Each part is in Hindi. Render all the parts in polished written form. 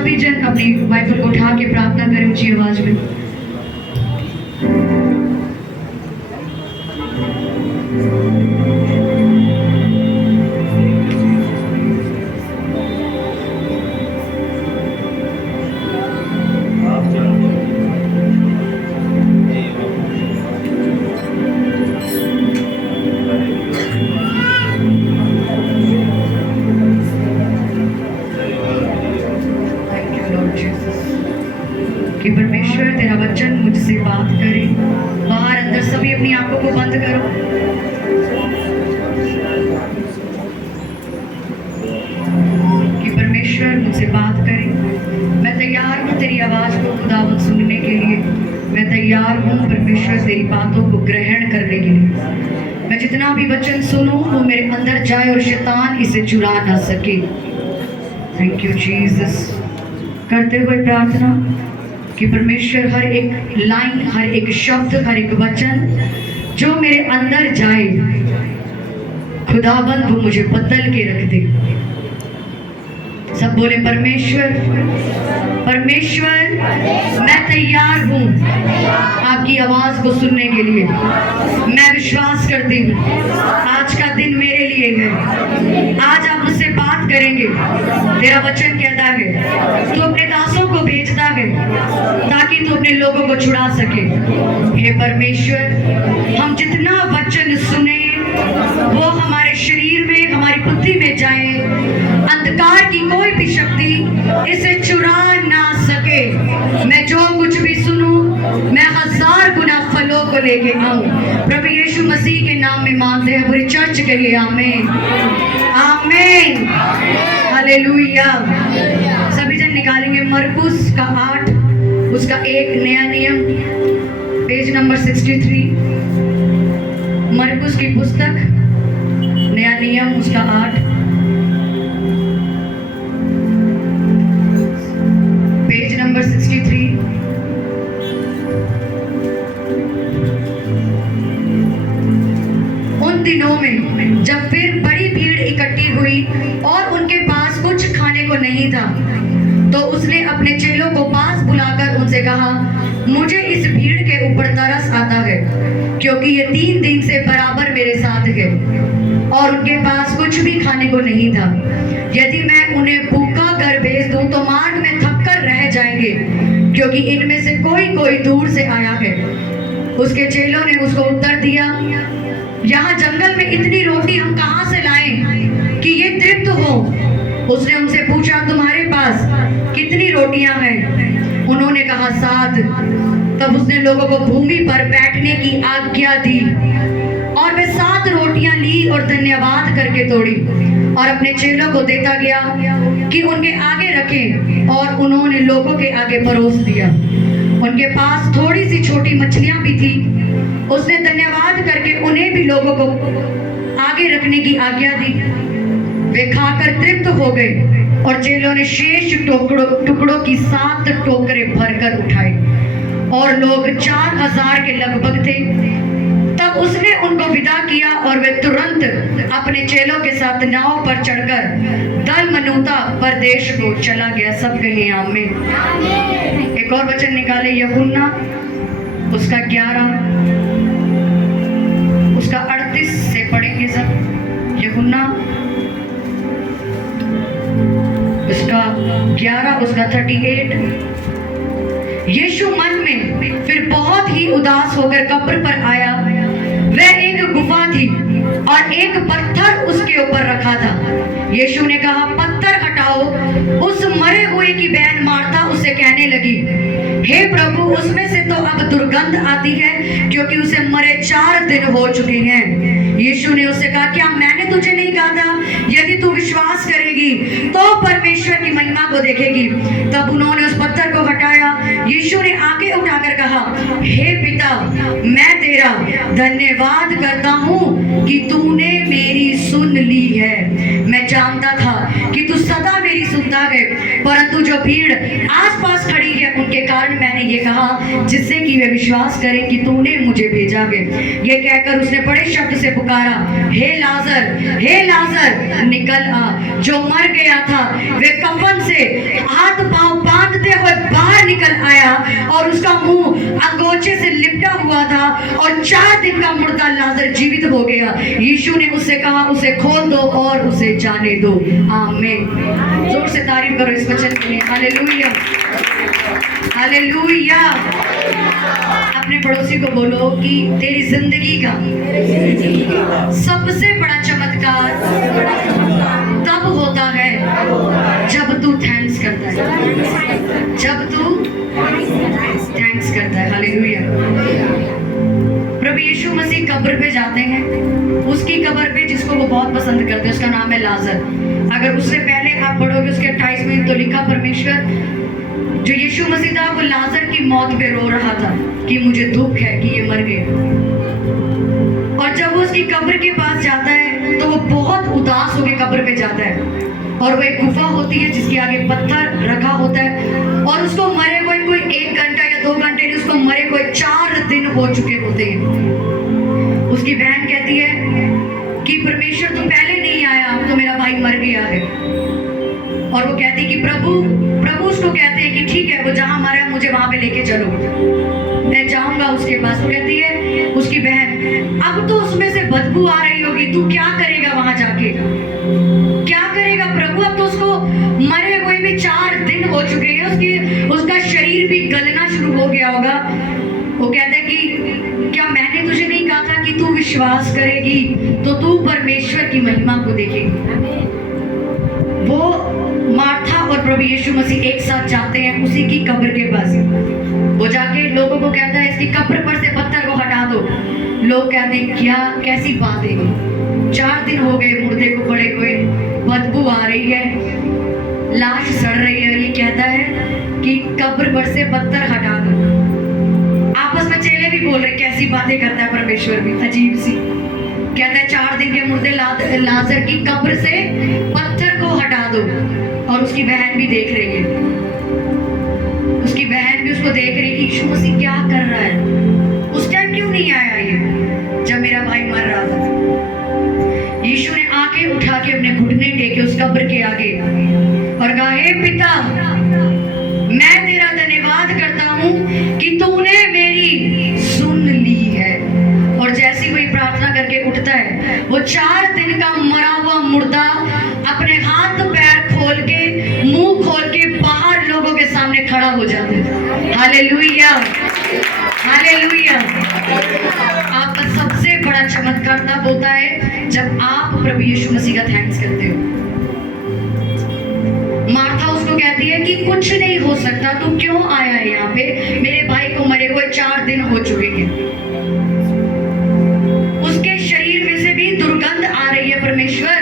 सभी जन अपनी बाइबल को उठा के प्रार्थना करें ऊंची आवाज में। कि परमेश्वर तेरा वचन मुझसे बात करे। बाहर अंदर सभी अपनी आंखों को बंद करो। कि परमेश्वर मुझसे बात करे। मैं तैयार हूँ तेरी आवाज को खुदावन सुनने के लिए। मैं तैयार हूँ परमेश्वर तेरी बातों को ग्रहण करने के लिए। मैं जितना भी वचन सुनूं वो मेरे अंदर जाए और शैतान इसे चुरा ना सके। Thank you Jesus. करते हुए प्रार्थना कि परमेश्वर हर एक लाइन, हर एक शब्द, हर एक वचन जो मेरे अंदर जाए खुदाबंद वो मुझे बदल के रख दे। सब बोले परमेश्वर, परमेश्वर मैं तैयार हूँ आपकी आवाज को सुनने के लिए। मैं विश्वास करती हूँ आज का दिन मेरे लिए है। आज आप मुझसे बात करेंगे। तेरा वचन कहता है तू अपने दासों को भेजता है ताकि तू अपने लोगों को छुड़ा सके। हे परमेश्वर, हम जितना वचन सुने वो हमारे शरीर में, हमारी बुद्धि में जाए। अंधकार की कोई भी शक्ति इसे चुरा ना सके। मैं जो कुछ भी सुनूं मैं 1000 गुना फलों को लेके आऊं। प्रभु यीशु मसीह के नाम में मांगते हैं। पूरी चर्च कहिए आमीन, आमीन, हालेलुया। सभी जन निकालेंगे मरकुस का 8 उसका 1 नया नियम, पेज नंबर 63। मरकुस की पुस्तक नया नियम उसका 8 पेज नंबर 63। उन दिनों में जब फिर बड़ी भीड़ इकट्ठी हुई और उनके पास कुछ खाने को नहीं था तो उसने अपने चेलों को पास बुलाकर उनसे कहा, मुझे इस भीड़ के ऊपर तरस आता है क्योंकि ये 3 दिन से बराबर मेरे साथ है और उनके पास कुछ भी खाने को नहीं था। यदि मैं उन्हें भूखा घर भेज दूं तो मार्ग में थक कर रह जाएंगे क्योंकि इनमें से कोई कोई दूर से आया है। उसके चेलों ने उसको उत्तर दिया, यहाँ जंगल में इतनी रोटी हम कहाँ से लाएं कि ये तृप्त हो। उसने उनसे पूछा, तुम्हारे पास कितनी रोटियां हैं? उन्होंने कहा 7। तब उसने लोगों को भूमि पर बैठने की आज्ञा दी और वे 7 रोटियां ली और धन्यवाद करके तोड़ी और अपने चेलों को देता गया कि उनके आगे रखें और उन्होंने लोगों के आगे परोस दिया। उनके पास थोड़ी सी छोटी मछलियां भी थी। उसने धन्यवाद करके उन्हें भी लोगों को आगे रखने की आज्ञा दी। वे खाकर तृप्त हो गए और चेलों ने शेष टुकड़ों की 7 टोकरे भरकर उठाए और लोग 4000 के लगभग थे। तब उसने उनको विदा किया और वे तुरंत अपने चेलों के साथ नाव पर चढ़कर दलमनूता प्रदेश को चला गया। सब कहे आमीन। एक और वचन निकाले, यूहन्ना उसका 11 उसका 38 से पढ़ेंगे सब। यूहन्ना उसका 11 उसका 38। यीशु मन में फिर बहुत ही उदास होकर कब्र पर आया। वह एक गुफा थी और एक पत्थर उसके ऊपर रखा था। यीशु ने कहा, पत्थर हटाओ। उस मरे हुए की बहन मार्था उससे कहने लगी, हे प्रभु, उसमें से तो अब दुर्गंध आती है क्योंकि उसे मरे 4 दिन हो चुके हैं। यीशु ने उससे कहा, क्या मैंने तुझे नहीं कहा था, यदि तू विश्वास करेगी तो परमेश्वर की महिमा को देखेगी। तब उन्होंने उस पत्थर को हटाया। यीशु ने आगे उठाकर कहा, हे पिता, मैं तेरा धन्यवाद करता हूँ कि तूने मेरी सुन ली है। मैं जानता था कि तू सदा मेरी सुनता है, परंतु जो भीड़ आसपास खड़ी है उनके कारण मैंने ये कहा, जिससे कि वे विश्वास करें कि तूने मुझे भेजा है। ये कहकर उसने बड़े शब्द से पुकारा, हे लाजर, हे लाजर, निकल आ। जो मर गया था वे कफन से हाथ पांव उसका मुंह अंगोछे से लिपटा हुआ था और 4 दिन का मुर्दा लाजर जीवित हो गया। यीशु ने उससे कहा, उसे खोल दो और उसे जाने दो। आमीन। जोर से तारीफ करो इस वचन के लिए। Hallelujah, hallelujah. अपने पड़ोसी को बोलो कि तेरी जिंदगी का सबसे बड़ा चमत्कार तब होता है जब तू थैंक्स करता है, जब तू थैंक्स करता है। हालेलुया। प्रभु यीशु मसीह कब्र पे जाते हैं, उसकी कब्र पे जिसको वो बहुत पसंद करते हैं, उसका नाम है लाजर। अगर उससे पहले आप पढ़ोगे उसके 28 में तो लिखा, परमेश्वर जो यीशु मसीह था वो लाजर की मौत पे रो रहा था कि मुझे दुख है कि ये मर गया। और जब वो उसकी कब्र के पास जाता है तो वो बहुत उदास होकर कब्र पे जाता है, और वो एक गुफा होती है जिसके आगे पत्थर रखा होता है, और उसको मरे हुए कोई 1 घंटा या 2 घंटे नहीं, उसको मरे हुए 4 दिन हो चुके होते हैं। उसकी बहन कहती है कि परमेश्वर तुम पहले नहीं आया, अब तो मेरा भाई मर गया है। और वो कहती कि प्रभु उसको कहते हैं कि ठीक है, वो जहां मरा है मुझे वहां पे लेके चलो, मैं जाऊंगा उसके पास। वो कहती है उसकी बहन, अब तो उसमें से बदबू आ रही होगी, तू क्या करेगा वहां जाके, क्या करेगा प्रभु, अब तो उसको मरे हुए भी 4 दिन हो चुके हैं, उसका शरीर भी गलना शुरू हो गया होगा। वो कहता है कि क्या मैंने तुझे नहीं कहा था कि तू विश्वास करेगी तो तू परमेश्वर की महिमा को देखेगी। वो मार्था और प्रभु यीशु मसीह एक साथ जाते हैं उसी की कब्र के पास। वो जाके लोगों को कहता है इसकी कब्र पर से पत्थर को हटा दो। लोग कहते हैं क्या, कैसी बात है, 4 दिन हो गए मुर्दे को पड़े हुए, बदबू आ रही है, लाश सड़ रही है। ये कहता है कि कब्र पर से पत्थर हटा दो। आपस में चेले भी बोल रहे कैसी बातें करता है परमेश्वर भी, अजीब सी। कहता है 4 दिन के मुर्दे लाजर की कब्र से पत्थर को हटा दो। और उसकी बहन भी देख रही है, उसकी बहन भी उसको देख रही है कि यीशु मसीह क्या कर रहा है, उस टाइम क्यों नहीं आया ये जब मेरा भाई मर रहा था। यीशु ने आंखें उठा के अपने घुटने टेके उस कब्र के आगे और कहा, हे पिता, मैं तेरा धन्यवाद करता हूं कि तूने मेरी सुन ली है। और जैसी वही प्रार्थना करके उठता है, वो 4 दिन का मरा हुआ मुर्दा अपने हाथ पैर खोल के, मुंह खोल के बाहर लोगों के सामने खड़ा हो जाता है। Hallelujah, hallelujah. आपका सबसे बड़ा चमत्कार तब होता है जब आप प्रभु यीशु मसीह का थैंक्स करते हो। मार्था उसको कहती है कि कुछ नहीं हो सकता, तू क्यों आया है यहाँ पे, मेरे भाई को मरे हुए 4 दिन हो चुके हैं। उसके शरीर में से भी दुर्गंध आ रही है परमेश्वर।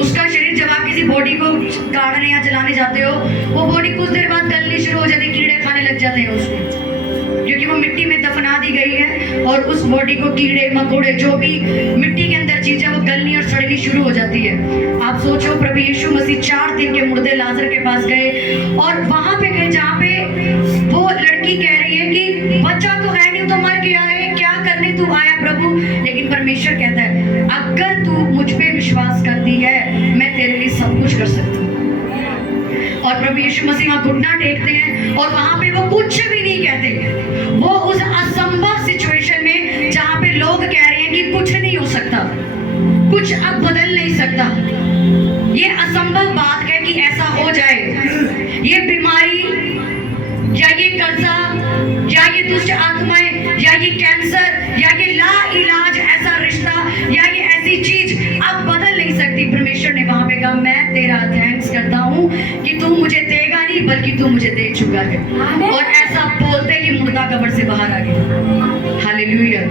उसका शरीर, जब आप किसी बॉडी को काटने या जलाने जाते हो, वो बॉडी कुछ देर बाद गलनी शुरू हो जाती है, कीड़े खाने लग जाते हैं उसको, क्योंकि वो मिट्टी में दफना दी गई है और उस बॉडी को कीड़े मकोड़े जो भी मिट्टी के अंदर चीजें वो गलनी और सड़नी शुरू हो जाती है। आप सोचो प्रभु यीशु मसीह 4 दिन के मुर्दे लाजर के पास गए और वहां पे गए जहाँ पे वो लड़की कह रही है कि बच्चा तो है नहीं, तो मर गया है, क्या करने तू आया प्रभु। लेकिन परमेश्वर कहता है अगर तू मुझ पे विश्वास करती है मैं तेरे लिए सब कुछ कर सकती हूँ। और प्रभु यीशु मसीह वहां घुटना टेकते हैं और वहां पे वो कुछ भी नहीं कहते। वो उस असंभव सिचुएशन में जहां पे लोग कह रहे हैं कि कुछ नहीं हो सकता, कुछ अब बदल नहीं सकता, ये असंभव बात है कि ऐसा हो जाए, ये बीमारी या ये कर्जा या ये दुष्ट आत्माएं या ये कैंसर या ये ला इलाज ऐसा रिश्ता या ये ऐसी चीज अब बदल नहीं सकती। परमेश्वर ने वहां पे कहा मैं तेरा थैंक्स करता हूँ कि तू मुझे देगा नहीं बल्कि तू मुझे दे चुका है। और ऐसा बोलते ही मुर्दा कब्र से बाहर आ गया। हालेलुया।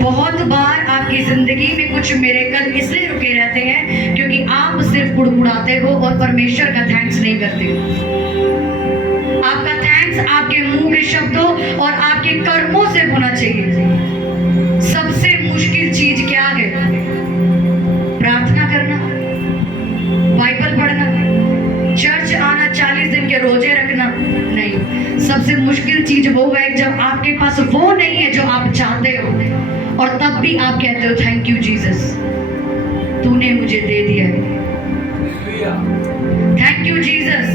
बहुत बार आपकी जिंदगी में कुछ मिरेकल इसलिए रुके रहते हैं क्योंकि आप सिर्फ बुड़बुड़ाते हो और परमेश्वर का थैंक्स नहीं करते हो। आपका थैंक्स आपके मुंह के शब्दों और आपके कर्मों से होना चाहिए। सबसे मुश्किल चीज क्या है? प्रार्थना करना, बाइबल पढ़ना, चर्च आना, 40 दिन के रोजे रखना नहीं। सबसे मुश्किल चीज वो है जब आपके पास वो नहीं है जो आप चाहते हो और तब भी आप कहते हो थैंक यू जीसस, तूने मुझे दे दिया है। थैंक यू जीसस,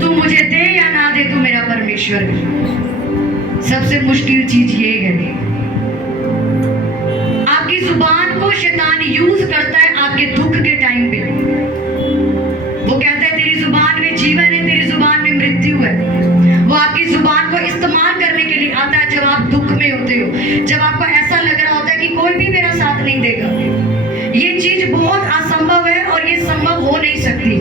तू मुझे दे या ना दे, तू मेरा परमेश्वर है। सबसे मुश्किल चीज ये है, आपकी जुबान को शैतान यूज करता है आपके दुख के टाइम पे। वो कहता है तेरी जुबान में जीवन है, तेरी जुबान में मृत्यु है। वो आपकी जुबान को इस्तेमाल करने के लिए आता है जब आप दुख में होते हो, जब आपको ऐसा लग रहा होता है कि कोई भी मेरा साथ नहीं देगा। ये चीज बहुत असंभव है और ये संभव हो नहीं सकती।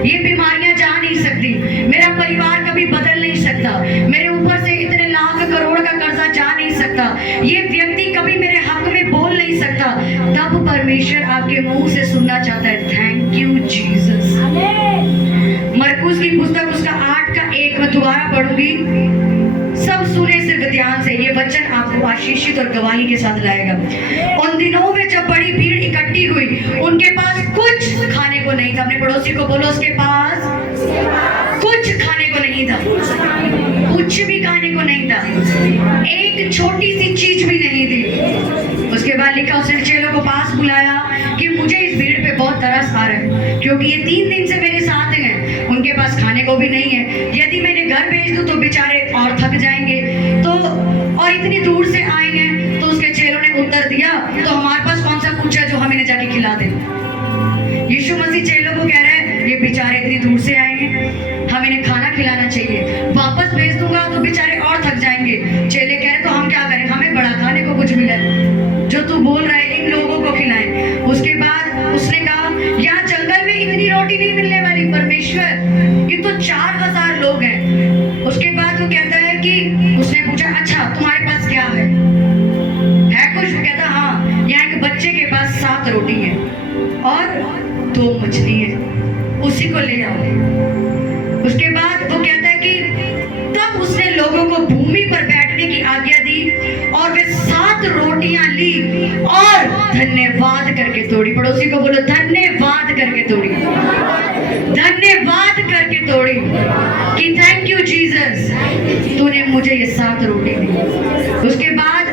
ये बीमारियां जा नहीं सकती, मेरा परिवार कभी बदल नहीं सकता, मेरे ऊपर से इतने लाख करोड़ का कर्जा जा नहीं सकता, ये व्यक्ति कभी मेरे हक में बोल नहीं सकता। तब परमेश्वर आपके मुंह से सुनना चाहता है थैंक यू जीसस। मरकुस की पुस्तक उसका 8:1 में दोबारा पढ़ूंगी, सब सुने सिर्फ ध्यान से, ये वचन आपको आशीषित और गवाही के साथ लाएगा। उन दिनों में जब बड़ी भीड़ इकट्ठी हुई, उनके पास कुछ खाने को नहीं था। अपने पड़ोसी को बोलो उसके पास कुछ खाने को नहीं था, कुछ भी खाने को नहीं था, एक छोटी सी चीज भी नहीं थी। उसके बाद लिखा उसने चेलों को पास बुलाया कि मुझे इस भीड़ पे बहुत तरस आ रहा है, क्योंकि ये 3 दिन से मेरे साथ हैं, उनके पास खाने को भी नहीं है। यदि मैंने घर भेज दूं तो बेचारे और थक जाएंगे, तो और इतनी दूर से आए हैं। तो उसके चेलों ने उत्तर दिया तो हमारे पास कौन सा कुछ है जो हम इन्हें जाके खिला दें। यीशु मसीह चेलों को कह रहे हैं ये बेचारे इतनी दूर से आए हैं, हम इन्हें खाना खिलाना चाहिए, वापस भेज दूंगा तो बेचारे और थक जाएंगे। चेले कह रहे तो हम क्या करें, हमें बड़ा खाने को कुछ मिला जो तू बोल रहा है इन लोगों को खिलाएं। उसके बाद उसने कहा यहाँ जंगल में इतनी रोटी नहीं मिलने वाली परमेश्वर, ये तो 4000 लोग हैं। उसके बाद वो कहता है कि उसने पूछा अच्छा तुम्हारे पास क्या है कुछ? वो कहता हाँ, यहाँ एक बच्चे के पास 7 रोटी है और 2 मछली है, उसी को ले आओ। उसके बाद वो कहता है कि तब उसने लोगों को भूमि पर बैठने की आज्ञा दी और वे 7 रोटियां ली और धन्यवाद करके तोड़ी। पड़ोसी को बोलो धन्यवाद करके तोड़ी, धन्यवाद करके तोड़ी कि थैंक यू जीसस, तूने मुझे ये 7 रोटी दी। उसके बाद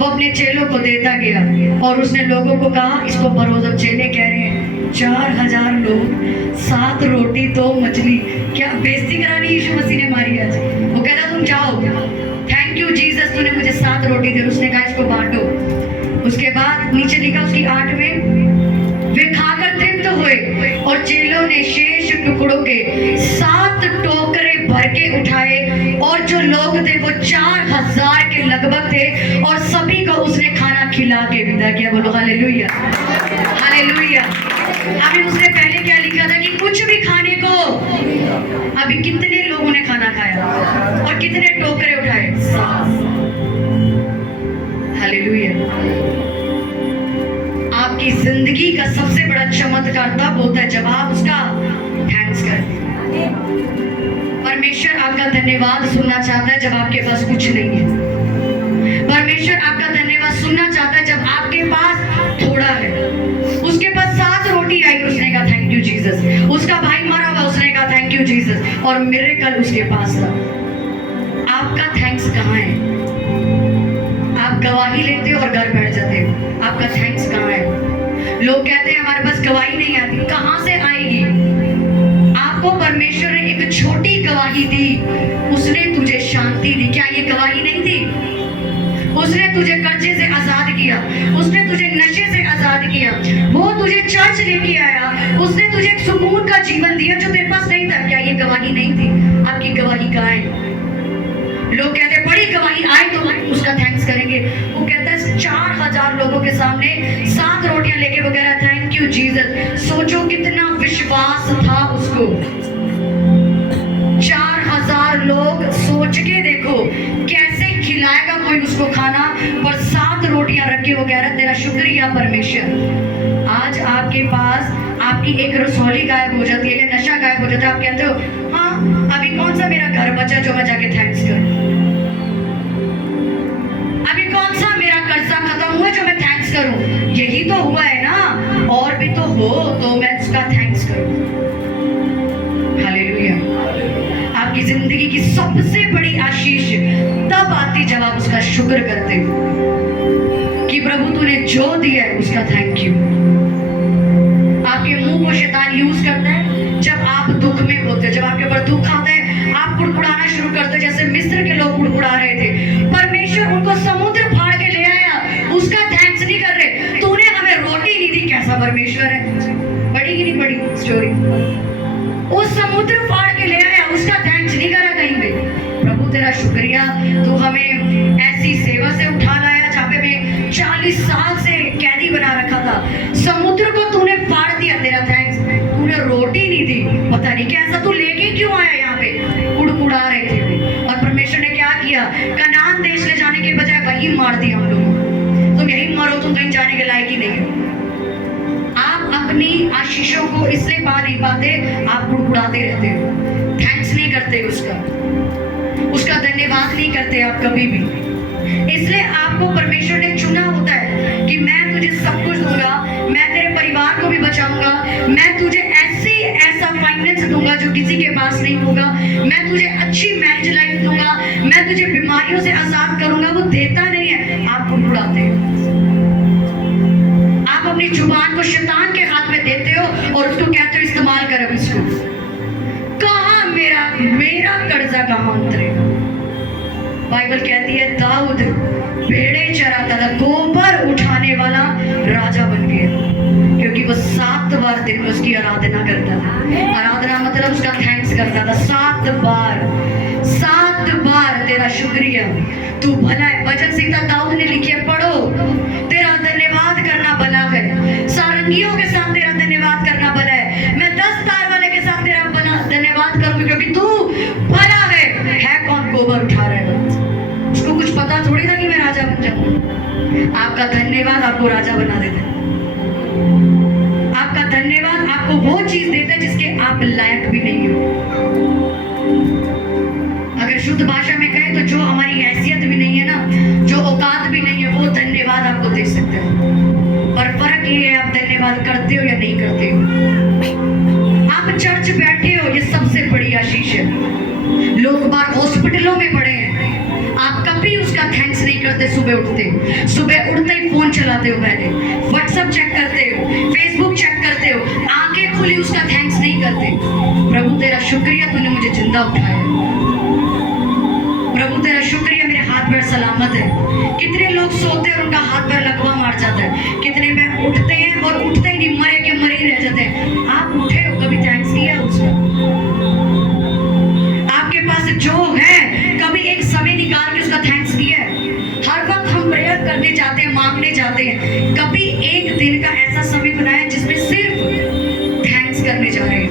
वो अपने चेलों को देता गया और उसने लोगों को कहा इसको परोसो। चेले कह रहे हैं 4000 लोग, 7 रोटी 2 मछली, क्या बेइज्जती करानी यीशु मसीह ने हमारी आज। वो कहता तुम जाओ, थैंक यू जीसस तूने मुझे 7 रोटी दी। उसने कहा इसको बांटो। उसके बाद नीचे लिखा उसकी 8 में वे खाकर तृप्त हुए और चेलों ने शेष टुकड़ों के 7 टोकरे भर के उठाए और जो लोग थे वो 4000 के लगभग थे और सभी को उसने खाना खिला के विदा किया। बोलो हालेलुया, हालेलुया। अभी उसने पहले क्या लिखा था कि कुछ भी खाने को, अभी कितने लोगों ने खाना खाया और कितने टोकरे उठाए? हालेलुया। आपकी जिंदगी का सबसे बड़ा चमत्कार तब होता है जब आप उसका थैंक्स करते हैं। परमेश्वर आपका धन्यवाद सुनना चाहता है जब आपके पास कुछ नहीं है। परमेश्वर आपका धन्यवाद सुनना चाहता है जब आपके पास थोड़ा है। उसके पास 7 रोटी आई, उसने कहा थैंक यू जीसस। उसका भाई मरा हुआ, उसने कहा थैंक यू जीसस, और मिरेकल उसके पास था। आपका थैंक्स कहाँ है? आप गवाही लेते हो और घर बैठ जाते हो, आपका थैंक्स कहाँ है? लोग कहते हैं हमारे पास गवाही नहीं आती, कहाँ से आएगी? आपको परमेश्वर ने एक छोटी गवाही दी, उसने तुझे शांति दी। क्या ये गवाही नहीं थी? उसने तुझे कर्जे से आजाद किया, उसने तुझे नशे से आजाद किया, वो तुझे चर्च लेके आया, उसने तुझे एक सुकून का जीवन दिया जो तेरे पास नहीं था। क्या ये गवाही नहीं थी? आपकी गवाही कहाँ है? लोग कहते हैं बड़ी गवाही आए तो उसका थैंक्स करेंगे। वो कहता है 4000 लोगों के सामने 7 रोटियां लेके वो कह रहा थैंक यू जीसस। सोचो कितना विश्वास था उसको। 4000 लोग, सोच के देखो कैसे खिलाएगा कोई उसको खाना, पर 7 रोटियां रख के वो कह रहा तेरा शुक्रिया परमेश्वर। आज आपके पास आपकी एक रसौली गायब हो जाती है या नशा गायब हो जाता है, आप कहते हो हाँ अभी कौन सा मेरा घर बचा जो मैं जाके थैंक्स करूं, अभी कौन सा मेरा कर्जा खत्म हुआ जो मैं थैंक्स करूं, यही तो हुआ है ना, और भी तो हो तो मैं उसका थैंक्स करूं। हालेलुया। आपकी जिंदगी की सबसे बड़ी आशीष तब आती जब आप उसका शुक्र करते हो कि प्रभु तूने जो दिया है उसका थैंक यू। आपके मुंह को शैतान यूज करता है जब आप दुख में होते हो, जब आपके ऊपर दुख आता है आप कुड़कुड़ाना शुरू कर तो जैसे मिस्र के लोग उड़ाड़ रहे थे। परमेश्वर उनको समुद्र फाड़ के ले आया, उसका थैंक्स नहीं कर रहे। तूने हमें रोटी नहीं दी, कैसा परमेश्वर है। बड़ी की नहीं बड़ी स्टोरी। वो समुद्र फाड़ के ले आया, उसका थैंक्स नहीं करा कहीं पे। प्रभु तेरा शुक्रिया, तू हमें ऐसी सेवा से उठा लाया जहाँ पे मैं 40 साल से कैदी बना रखा था। समुद्र को तूने फाड़ दिया, तेरा थैंक्स। तूने रोटी नहीं दी, पता नहीं कैसा, तू लेके क्यों आया यहाँ पे। उड़ा रहे थे और परमेश्वर ने क्या किया, कनान देश ले जाने के बजाय वही मार दिया हम लोगों को। तुम यही मरो, तुम कहीं जाने के लायक ही नहीं हो। आप अपनी आशीषों को इसलिए पा नहीं पाते, आप उड़ाते रहते हो, थैंक्स नहीं करते, उसका धन्यवाद नहीं करते आप कभी भी। इसलिए आपको परमेश्वर ने चुना होता है कि मैं तुझे सब कुछ दूंगा, मैं तेरे परिवार को भी बचाऊंगा, मैं तुझे ऐसा फाइनेंस दूंगा जो किसी के पास नहीं होगा, मैं तुझे अच्छी मैरिज लाइफ दूंगा, मैं तुझे बीमारियों से आजाद करूंगा। वो देता नहीं है, आप उड़ाते हो। आप अपनी जुबान को शैतान के हाथ में देते हो और उसको कहते हो इस्तेमाल कर अब इसको। कहाँ मेरा कर्जा कहाँ उतरेगा। बाइबल कहती है दाऊद भेड़े चराता था, गोबर उठाने वाला राजा बन गया, क्योंकि वो 7 बार दिन में उसकी आराधना करता था। आराधना मतलब उसका थैंक्स करता था 7 बार तेरा शुक्रिया, तू भला है। भजन संहिता दाऊद ने लिखी है, पढ़ो, तेरा धन्यवाद करना भला है। सारंगियों के साथ तेरा धन्यवाद करना भला है। मैं 10 तार वाले के साथ तेरा धन्यवाद करूंगी, क्योंकि तू भला है। कौन गोबर उठा रहा है? उसको कुछ पता थोड़ी था कि मैं राजा बन जाऊं। आपका धन्यवाद आपको राजा बना देता है। आपका धन्यवाद आपको वो चीज देता है जिसके आप लायक भी नहीं हो। अगर शुद्ध भाषा में कहें तो जो हमारी हैसियत भी नहीं है ना, जो औकात भी नहीं है, वो धन्यवाद आपको दे सकते हैं। और फर्क ये है आप धन्यवाद करते हो या नहीं करते हो। आप चर्च बैठे हो, ये सबसे बड़ी आशीष है। लोग बाहर हॉस्पिटलों में पड़े हैं, आप कभी उसका थैंक्स नहीं करते। सुबह उठते ही फोन चलाते हो, पहले व्हाट्सएप चेक करते हो, फेसबुक चेक करते हो, आंखें खुली उसका थैंक्स नहीं करते। प्रभु तेरा शुक्रिया, तूने मुझे जिंदा उठाया। प्रभु तेरा शुक्रिया, मेरे हाथ पैर सलामत है। कितने लोग सोते हैं और उनका हाथ पैर लकवा मार जाता है, कितने में उठते हैं और उठते ही नहीं, मरे के मरे ही रह जाते हैं। आप उठे हो, कभी थैंक्स किया उसका? आपके पास जो है कभी एक समय निकाल के उसका थैंक्स किया है? हर वक्त हम प्रेयर करने जाते हैं, मांगने जाते हैं, कभी एक दिन का ऐसा समय बनाया जिसमें सिर्फ थैंक्स करने जा रहे हैं।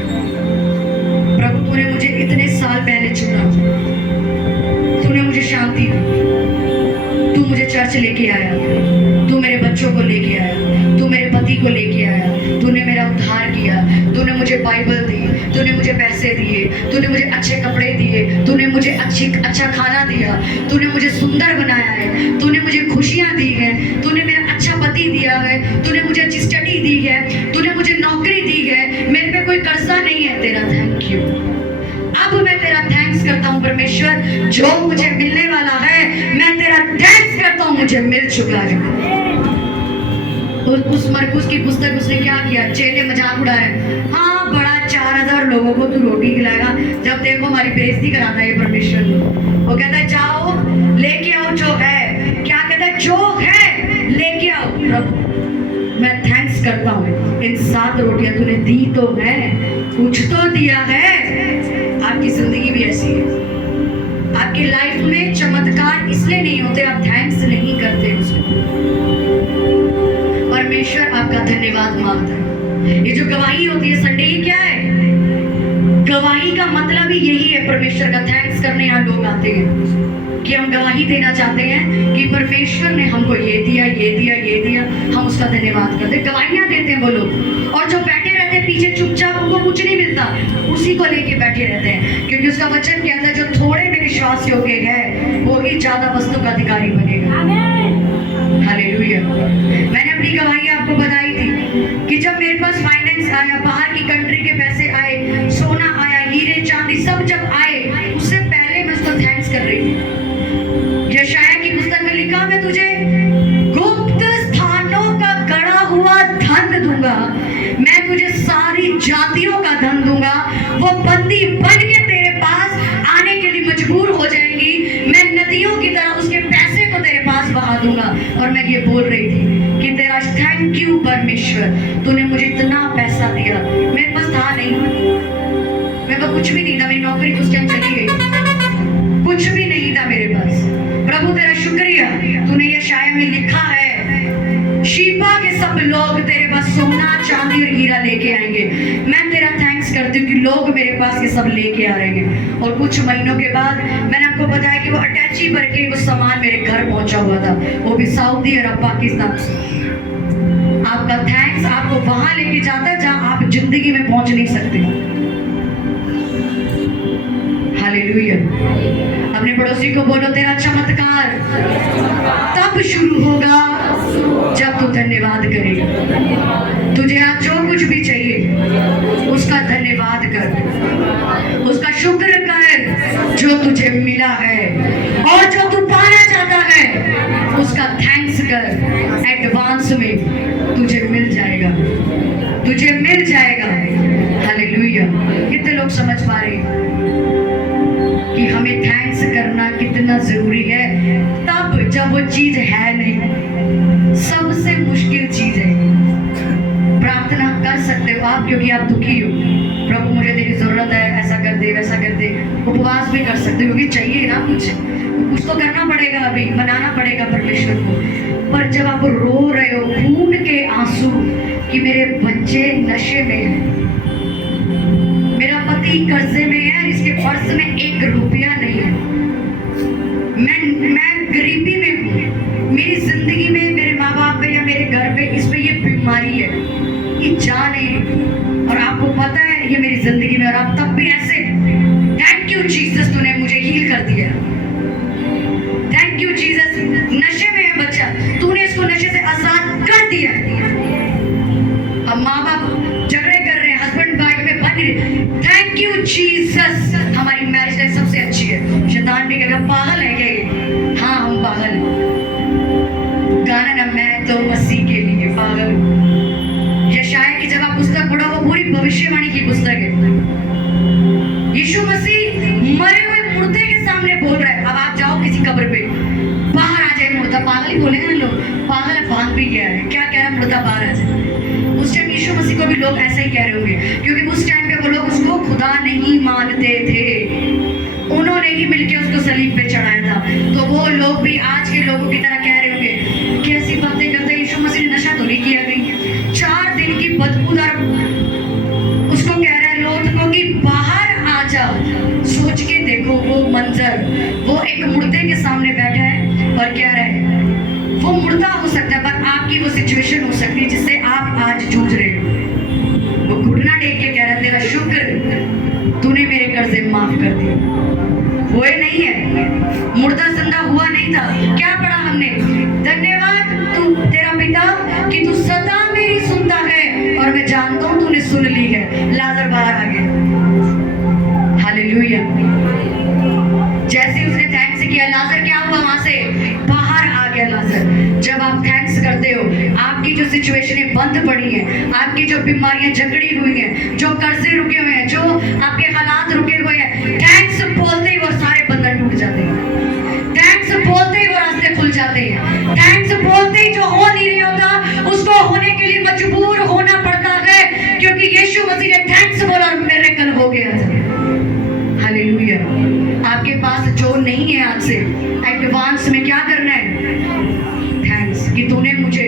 प्रभु तूने मुझे इतने साल पहले चुना, तूने मुझे शांति दी, तू मुझे चर्च लेके आया, तू मेरे बच्चों को लेके आया, तू मेरे पति को लेके आया, तूने मेरा उद्धार किया, तूने मुझे बाइबल दी, तूने मुझे पैसे दिए, तूने मुझे अच्छे कपड़े दिए, तूने मुझे अच्छा खाना दिया, तूने मुझे सुंदर बनाया है, तूने मुझे खुशियां दी है, तूने मेरा अच्छा पति दिया है, तूने मुझे अच्छी स्टडी दी है, तूने मुझे नौकरी दी है, मेरे पे कोई कर्जा नहीं है। तेरा थैंक यू। अब मैं तेरा थैंक्स करता हूँ परमेश्वर, जो मुझे मिलने वाला है मैं तेरा थैंक्स करता हूँ, मुझे मिल चुका है। उस मरकुस की पुस्तक उसने क्या किया, चेले मजाक उड़ा रहे, हाँ बड़ा 4000 लोगों को तू रोटी खिलाएगा, जब देखो हमारी बेइज्जती कराता है ये परमेश्वर। वो कहता है जाओ लेके आओ जो है। क्या कहता है? जो है लेके आओ। प्रभु मैं थैंक्स करता हूँ, इन 7 रोटियां तूने दी तो है, कुछ तो दिया है। आपकी जिंदगी भी ऐसी है, आपकी लाइफ में चमत्कार इसलिए नहीं होते आप थैंक्स नहीं करते उसको। परमेश्वर आपका धन्यवाद मांगता है। ये जो गवाही होती है संडे, ये क्या है? गवाही का मतलब ही यही है, परमेश्वर का थैंक्स करने यहाँ लोग आते हैं कि हम गवाही देना चाहते हैं कि परमेश्वर ने हमको ये दिया, ये दिया, ये दिया, हम उसका धन्यवाद करते हैं। गवाहियाँ देते हैं वो लोग, और जो बैठे रहते हैं पीछे चुपचाप, उनको कुछ नहीं मिलता, उसी को लेके बैठे रहते हैं, क्योंकि उसका वचन कहता है जो थोड़े में विश्वास योग्य है वो ही ज्यादा वस्तु का अधिकारी बनेगा। हालेलुया। मैंने अपनी गवाही आपको बताई थी कि जब मेरे पास फाइनेंस आया, बाहर की कंट्री के पैसे आए, सोना आया, हीरे चांदी सब जब आए, उससे पहले मैं उसको थैंक्स कर रही थी। यशाया की पुस्तक में लिखा, मैं तुझे गुप्त स्थानों का गड़ा हुआ धन दूंगा, मैं तुझे सारी जातियों का धन दूंगा। वो बंदी बन के तेरे पास आने के लिए मजबूर हो जाए मैं ये बोल रही थी कि तेरा थैंक यू परमेश्वर, तूने मुझे इतना पैसा दिया। मेरे पास था नहीं, मेरे पास कुछ भी नहीं था, मेरी नौकरी उस टाइम चली गई, कुछ भी नहीं था मेरे पास। प्रभु तेरा शुक्रिया, तूने यशाया में लिखा है शीबा के सब लोग तेरे पास सोना चांदी और हीरा लेके आएंगे। मैं तेरा थैंक्स करती हूँ कि लोग मेरे पास ये सब लेके आ रहे हैं। और कुछ महीनों के बाद मैंने आपको बताया कि वो अटैची भर के वो सामान मेरे घर पहुंचा हुआ था, वो भी सऊदी अरब पाकिस्तान से। आपका थैंक्स आपको वहां लेके जाता है जहां आप जिंदगी में पहुंच नहीं सकते। हालेलुया। अपने पड़ोसी को बोलो तेरा चमत्कार तब शुरू होगा जब तू धन्यवाद करेगा। तुझे आज जो कुछ भी चाहिए उसका धन्यवाद कर, उसका शुक्र कर जो तुझे मिला है, और जो तू पाना चाहता है उसका थैंक्स कर। एडवांस में तुझे मिल जाएगा, तुझे मिल जाएगा। हालेलुया। कितने लोग समझ पा रहे हैं कि हमें थैंक्स करना कितना जरूरी है? तब जब वो चीज है नहीं, सबसे मुश्किल चीज है। प्रार्थना कर सकते हो आप क्योंकि आप दुखी हो, प्रभु मुझे तेरी जरूरत है, ऐसा कर दे वैसा कर दे। उपवास भी कर सकते हो क्योंकि चाहिए ना, कुछ तो करना पड़ेगा, अभी मनाना पड़ेगा परमेश्वर को। पर जब आप रो रहे हो खून के आंसू कि मेरे बच्चे नशे में है, मेरा पति कर्जे में है, इसके पर्स में 1 रुपया नहीं है, मैं गरीबी में हूँ, मेरी जिंदगी में मेरे माँ बाप पे या मेरे घर पे इस पे ये बीमारी है, ये जा नहीं रही, और आपको पता है ये मेरी जिंदगी में, और आप तब भी ऐसे थैंक यू जीसस तूने मुझे हील कर दिया, थैंक यू जीसस। नशे में है बच्चा, तूने इसको नशे से आजाद कर दिया। अब माँ बाप झगड़े कर रहे हैं, हस्बैंड वाइफ में बन रहे, थैंक यू जीसस हमारी मैरिज लाइफ सबसे अच्छी है। शैतान भी कहेगा पागल है क्या ये? हाँ हम पागल हैं। गाना ना मैं तो मसीह के लिए पागल हूँ। यशाया की जब आप पुस्तक पढ़ो वो पूरी भविष्यवाणी की पुस्तक है। यीशु मसीह मरे हुए मुर्दे के सामने बोल रहा है। अब आप जाओ किसी कब्र पे, बाहर आ जाए मुर्दा, पागल ही बोलेंगे ना लोग, पागल है भाग भी गया है, क्या कह रहा है मुर्दा बाहर आ जाए। उस टाइम यीशु मसीह को भी लोग ऐसे ही कह रहे होंगे क्योंकि उस टाइम पे वो लोग उसको खुदा नहीं मानते थे, उन्होंने ही मिलके उसको सलीब पे चढ़ाया था। तो वो लोग भी आज के लोगों की तरह कह रहे होंगे कैसी बातें करते, यीशु मसीह ने नशा तो नहीं किया कहीं। 4 दिन की बदबूदार उसको कह रहा है लोथ को कि बाहर आ जा। सोच के देखो वो मंजर, वो एक मुर्दे के सामने बैठा है और कह रहा है, वो मुर्दा हो सकता है पर आपकी वो सिचुएशन हो सकती है जिससे आप आज जूझ रहे हो। वो घुटना टेक के कह रहा है तेरा शुक्र तूने मेरे कर्जे माफ कर दिए। हुए नहीं है, मुर्दा जिंदा हुआ नहीं था। क्या पढ़ा हमने? धन्यवाद तू तेरा पिता कि तू सदा मेरी सुनता है और मैं जानता हूँ तूने सुन ली है। लाजर बाहर आ गया। हालेलुया। जैसे उसने थैंक्स किया, लाजर क्या हुआ? वहां से बाहर आ गया लाजर। जब आप थैंक्स करते हो, आपकी जो सिचुएशनें बंद पड़ी हैं, आपकी जो बीमारियां जकड़ी हुई हैं, जो कर्जे रुके हुए हैं, जो आपके हालात रुके हुए हैं, थैंक्स बोलते ही वो सारे बंधन टूट जाते हैं। थैंक्स बोलते ही वो रास्ते खुल जाते हैं। थैंक्स बोलते ही जो हो नहीं रही होता उसको होने के लिए मजबूर होना पड़ता है, क्योंकि यीशु मसीह ने थैंक्स बोला और मिरेकल हो गया। हालेलुया। आपके पास जो नहीं है आज से एडवांस में क्या करना है? थैंक्स कि तूने मुझे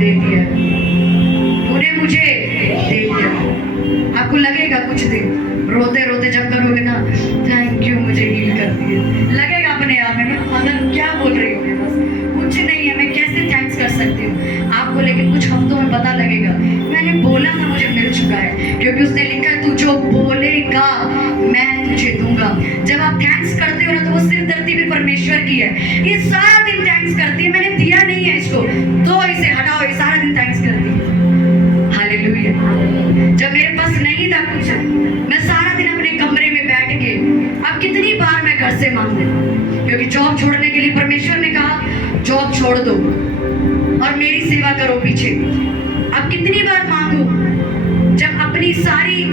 दे दिया, तूने मुझे दे दिया। आपको लगेगा कुछ दिन रोते रोते जब करोगे ना थैंक यू मुझे हील कर दिया, लगेगा अपने आप में अगर क्या बोल रही हो, कुछ नहीं है, मैं कैसे थैंक्स कर सकती हूँ आपको। लेकिन कुछ हफ्तों में पता लगेगा मैंने बोला ना मुझे मिल चुका है, क्योंकि उसने लिखा तू जो बोलेगा मैं तुझे दूंगा। जब आप थैंक्स करते हो ना तो वो सिरदर्दी भी परमेश्वर की है। ये सारा दिन थैंक्स करती है, मैंने दिया नहीं है इसको तो इसे हटाओ, ये सारा दिन थैंक्स करती है। हालेलुया। जब मेरे पास नहीं था कुछ, मैं सारा दिन अपने कमरे में बैठ के, अब कितनी बार मैं घर से मांगू, क्योंकि जॉब छोड़ने के लिए परमेश्वर ने कहा जॉब छोड़ दो और मेरी सेवा करो पीछे। अब कितनी बार मांगू, जब अपनी सारी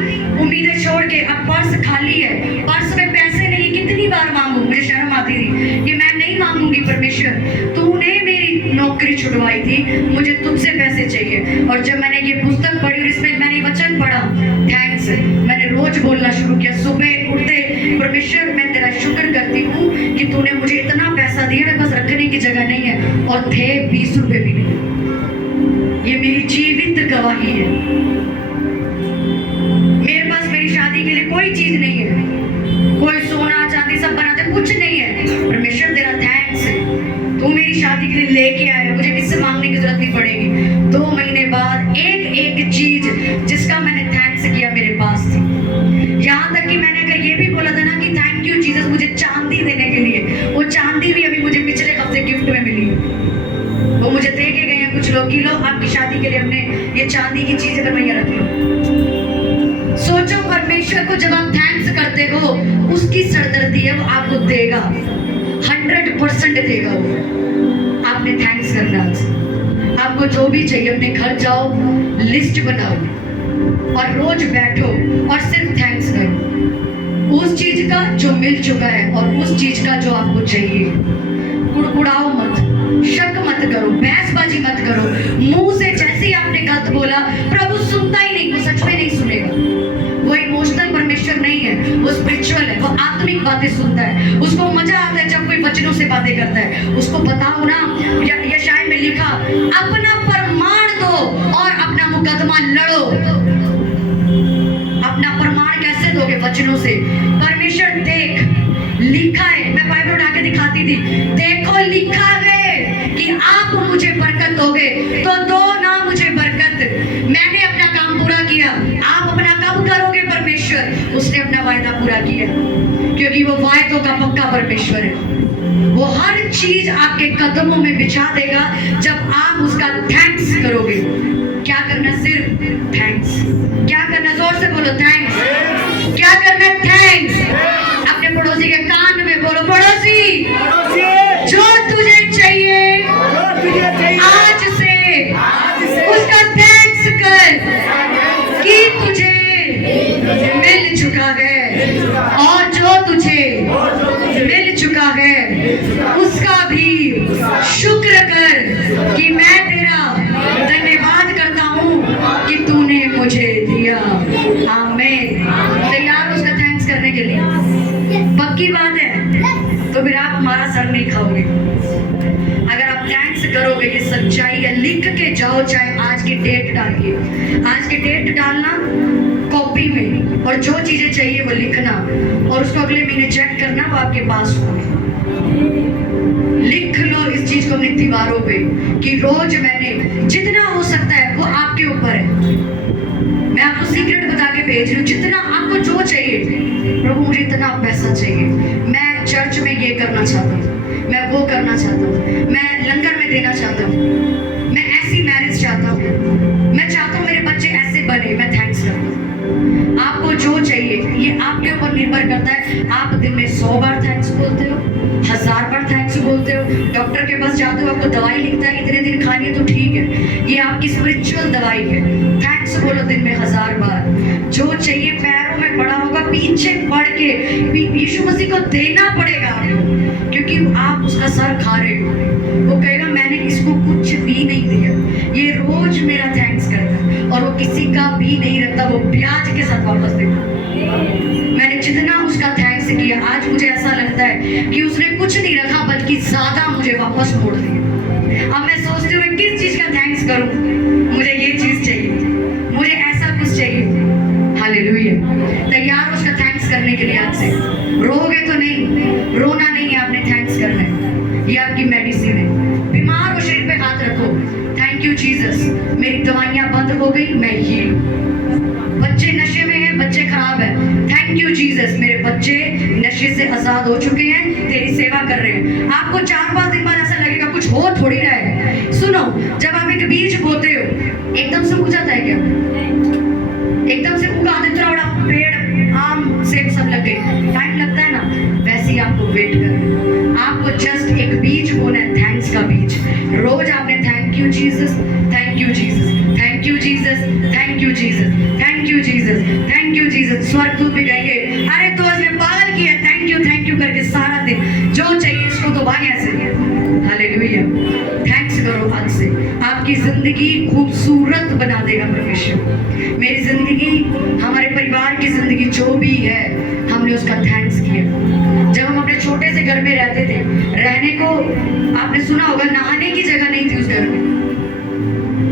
उम्मीदें छोड़ के अब पर्स खाली है, पर्स में पैसे नहीं, कितनी बार मांगू। मुझे शर्म आती थी कि मैं नहीं मांगूंगी परमेश्वर, तूने मेरी नौकरी नौकरी छुड़वाई थी, मुझे तुझसे पैसे चाहिए। और जब मैंने ये पुस्तक पढ़ी और इसमें मैंने वचन पढ़ा, थैंक्स, मैंने रोज बोलना शुरू किया। सुबह उठते, परमेश्वर मैं तेरा शुक्र करती हूँ कि तूने मुझे इतना पैसा दिया, मेरे पास रखने की जगह नहीं है, और थे 20 रुपए भी नहीं। ये मेरी जीवित गवाही है। मेरे पास मेरी शादी के लिए कोई चीज नहीं है, कोई सोना चांदी सब बनाते, कुछ नहीं है। परमेश्वर तेरा थैंक्स है, तू मेरी शादी के लिए लेके आया, मुझे किससे मांगने की जरूरत नहीं पड़ेगी। 2 महीने बाद एक चीज जिसका मैंने थैंक्स किया मेरे पास थी। यहाँ तक कि मैंने अगर ये भी बोला था ना कि थैंक यू जीसस मुझे चांदी देने के लिए, वो चांदी भी अभी मुझे पिछले हफ्ते गिफ्ट में मिली है। वो मुझे दे के गए हैं कुछ लोग कि लो आपकी शादी के लिए हमने ये चांदी की चीजें बनवाइया रख लो। सोचो परमेश्वर को जब आप थैंक्स करते हो, उसकी सरदर्दी है, वो आपको देगा, 100% देगा वो। आपने थैंक्स करना। आपको जो भी चाहिए अपने घर जाओ, लिस्ट बनाओ और रोज बैठो और सिर्फ थैंक्स करो उस चीज का जो मिल चुका है और उस चीज का जो आपको चाहिए। कुड़कुड़ाओ मत, शक मत करो, बहसबाजी मत करो। मुंह से जैसे ही आपने गलत बोला, प्रभु सुनता ही नहीं, वो सच में नहीं सुनेगा। वो इमोशनल परमेश्वर नहीं है, वो स्पिरिचुअल है, वो आत्मिक बातें सुनता है। उसको मजा आता है जब कोई वचनों से बातें करता है। उसको बताओ ना, यशायाह में लिखा, अपना प्रमाण दो और अपना मुकदमा लड़ो। अपना प्रमाण कैसे दोगे? वचनों से। परमेश्वर देख, लिखा है, मैं बाइबल उठा के दिखाती थी, देखो लिखा है कि आप मुझे बरकत दोगे, तो दो ना मुझे बरकत। मैंने अपना काम पूरा किया, आप अपना काम करोगे। परमेश्वर उसने अपना वायदा पूरा किया, क्योंकि वो वायदों का पक्का परमेश्वर है। वो हर चीज आपके कदमों में बिछा देगा जब आप उसका थैंक्स करोगे। क्या करना? सिर्फ थैंक्स। क्या करना? जोर से बोलो, थैंक्स। क्या करना? थैंक्स। अपने पड़ोसी के कान में बोलो, पड़ोसी जो तुझे चाहिए आज से उसका थैंक्स कर कि तुझे मिल चुका है, और जो तुझे मिल चुका है उसका भी शुक्र कर कि मैं तेरा धन्यवाद करता हूँ कि तूने मुझे दिया। आमीन। तैयार उसका थैंक्स करने के लिए? पक्की बात है, तो फिर आप हमारा सर नहीं खाओगे। अगर आप थैंक्स करोगे, ये सच्चाई है। लिख के जाओ, चाहे आज की डेट डालिए। आज की डेट डालना कॉपी में, और जो चीजें चाहिए वो लिखना, और उसको अगले महीने चेक करना, वो आपके पास हो। लिख लो इस चीज को अपनी दीवारों पे कि रोज मैंने जितना हो सकता है, वो आपके ऊपर है। मैं आपको सीक्रेट बता के भेज रही हूँ, जितना आपको जो चाहिए। प्रभु मुझे इतना पैसा चाहिए, मैं चर्च में ये करना चाहता हूँ, मैं वो करना चाहता हूँ, मैं लंगर में देना चाहता हूँ, मैं ऐसी मैरिज चाहता हूँ, मैं चाहता हूँ मेरे बच्चे ऐसे बने। मैं थैंक्स करता हूँ। आपको जो चाहिए ये आपके ऊपर निर्भर करता है। आप दिन में 100 बार थैंक्स बोलते हो, 1000 बार थैंक्स बोलते हो। डॉक्टर के पास जाते हो, आपको दवाई लिखता है इतने दिन खानी है, तो ठीक है, ये आपकी स्पिरिचुअल दवाई है। थैंक्स बोलो दिन में 1000 बार। जो चाहिए पैरों में पड़ा होगा, पीछे पड़ के यीशु मसीह को देना पड़ेगा, क्योंकि आप उसका सर खा रहे हो। वो कहेगा मैंने इसको कुछ भी नहीं दिया, ये रोज मेरा थैंक्स करता है, और वो किसी का भी नहीं रखता, वो ब्याज के साथ वापस देता। मैंने जितना उसका थैंक्स किया, आज मुझे ऐसा लगता है कि उसने कुछ नहीं रखा बल्कि ज्यादा मुझे वापस मोड़ दिया। अब मैं सोचती हूँ मैं किस चीज का थैंक्स करूँ। मुझे ये चीज चाहिए, मुझे ऐसा कुछ चाहिए। हालेलुया। तैयार उसका थैंक्स करने के लिए? आज से रोगे तो नहीं, रोना नहीं है, आपने थैंक्स करना है। ये आपकी मेडिसिन है। बीमार हो, शरीर पे हाथ रखो, थैंक यू जीसस, मेरी दवाइयां बंद हो गई, मैं हील। बच्चे नशे में हैं, बच्चे खराब है, थैंक यू जीसस, मेरे बच्चे नशे से आजाद हो चुके हैं, तेरी सेवा कर रहे हैं। आपको 4-5 दिन बाद ऐसा लगेगा कुछ हो थोड़ी रहा है। सुनो, जब आप एक बीज बोते हो, एकदम से उग जाता है क्या? एकदम से उगा देते हो, पेड़ आम सेब सब लग गए, टाइम लगता है ना? वैसे ही आपको वेट करना। आपको जस्ट एक बीज बोना है, थैंक्स का बीज। रोज आपने thank you Jesus, thank you Jesus, thank you Jesus, thank you Jesus, thank you Jesus, thank you Jesus. स्वर्गदूत भी कहेंगे अरे तो उसने पागल किया, थैंक यू करके करके सारा दिन जो चाहिए इसको तो भाई ऐसे। हालेलुया, थैंक्स करो आज से। आपकी जिंदगी खूबसूरत बना देगा परमेश्वर। मेरी जिंदगी, हमारे परिवार की जिंदगी जो भी है, हमने उसका थैंक्स किया। जब हम अपने छोटे से घर में रहते थे, रहने को आपने सुना होगा, नहाने की जगह नहीं थी उस घर में,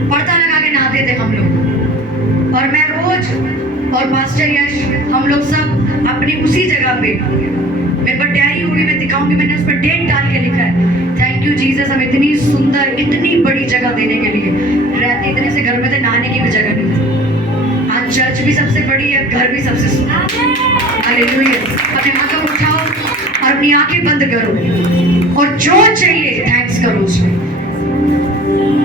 पर्दा लगा के नहाते थे हम लोग। और मैं रोज और मास्टर यश, हम लोग सब अपनी उसी जगह पे, मेरे पर डायरी होगी, मैं दिखाऊंगी, मैंने उस पर डेट डाल के लिखा है, थैंक यू जीसस, हम इतनी सुंदर इतनी बड़ी जगह देने के लिए। रहते इतने से घर में थे, नहाने की भी जगह नहीं थी। आज चर्च भी सबसे बड़ी है, घर भी सबसे सुंदर। हालेलुया, अपने हाथों को उठाओ और अपनी आंखें बंद करो और जो चाहिए थैंक्स करो उसमें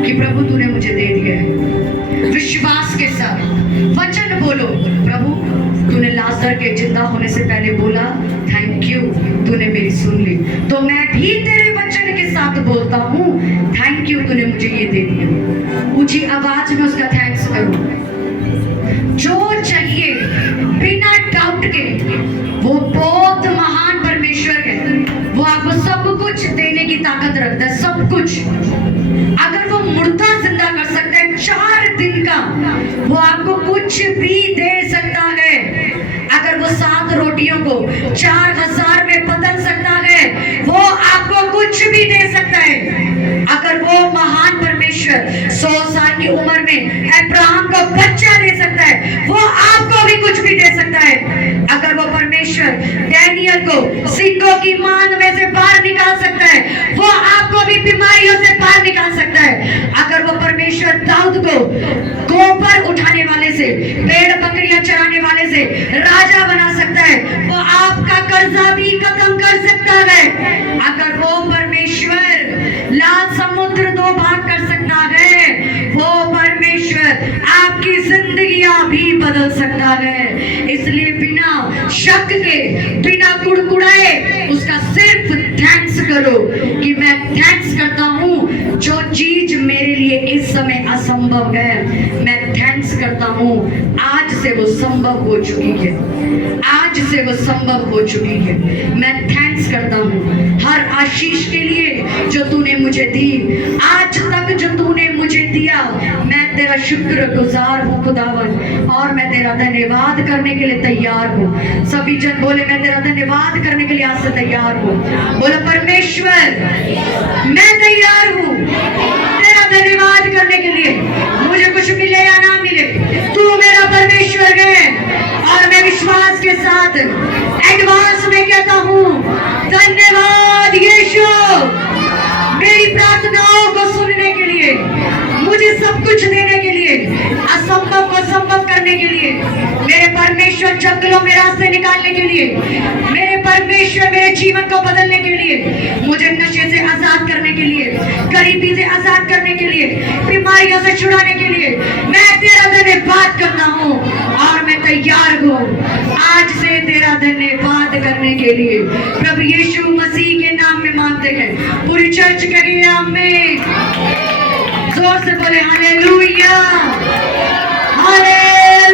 कि प्रभु तूने मुझे दे दिया है। विश्वास के साथ वचन बोलो, प्रभु तूने लाजर के जिंदा होने से पहले बोला, थैंक यू तूने मेरी सुन ली, तो मैं भी तेरे वचन के साथ बोलता हूँ, थैंक यू तूने मुझे ये दे दिया। ऊंची आवाज में उसका थैंक्स करो। जो चाहिए बिना डाउट के, वो बहुत महान परमेश्वर है, वो आपको सब कुछ देने की ताकत रखता है, सब कुछ। अगर वो मुर्दा जिंदा कर सकता है 4 दिन का, वो आपको कुछ भी दे सकता है। अगर वो 7 रोटियों को 4000 में बदल सकता है, वो आपको कुछ भी दे सकता है। अगर वो महान परमेश्वर 100 साल की उम्र में अब्राहम को बच्चा दे सकता है, वो आपको भी कुछ भी दे सकता है। अगर वो परमेश्वर डैनियल को सिंगों की मान में से बाहर निकाल सकता है, वो आपको भी बीमारियों से बाहर निकाल सकता है। अगर वो परमेश्वर दाऊद को गोबर उठाने वाले से, भेड़ बकरियां चराने वाले से राजा बना सकता है, वो आपका कर्जा भी खत्म कर सकता है। अगर वो परमेश्वर लाल समुद्र 2 भाग कर सकता है, वो परमेश्वर आपकी जिंदगियां भी बदल सकता है। इसलिए बिना शक के, बिना कुड़कुड़ाए उसका सिर्फ थैंक्स करो कि मैं थैंक्स करता हूँ। जो चीज मेरे लिए इस समय असंभव है, मैं थैंक्स करता हूँ, आज से वो संभव हो चुकी है, आज से वो संभव हो चुकी है। मैं थैंक्स करता हूँ हर आशीष के लिए जो तूने मुझे दी, आज तक जो तूने मुझे दिया, मैं तेरा शुक्रगुजार हूँ खुदावन, और मैं तेरा धन्यवाद करने के लिए तैयार हूँ। सभी जन बोले, मैं तेरा धन्यवाद करने के लिए आज से तैयार हूँ। बोला परमेश्वर, मैं तैयार हूँ तेरा धन्यवाद करने के लिए, मुझे कुछ मिले या ना मिले, तू मेरा परमेश्वर है। और मैं विश्वास के साथ एडवांस में कहता हूँ, धन्यवाद यीशु, मेरी प्रार्थनाओं को सुनने के लिए, मुझे सब कुछ देने के लिए, असंभव को संभव करने के लिए, मेरे परमेश्वर जंगलों में रास्ते निकालने के लिए, मेरे परमेश्वर मेरे जीवन को बदलने के लिए, मुझे नशे से आजाद करने के लिए, गरीबी से आजाद करने के लिए, बीमारियों से छुड़ाने के लिए, मैं तेरा धन्यवाद करता हूँ और मैं तैयार हूँ आज से तेरा धन्यवाद करने के लिए। प्रभु यीशु मसीह के नाम में मांगते हैं, पूरी चर्च करिए आमीन, जोर से बोले हालेलुया, हालेलुया।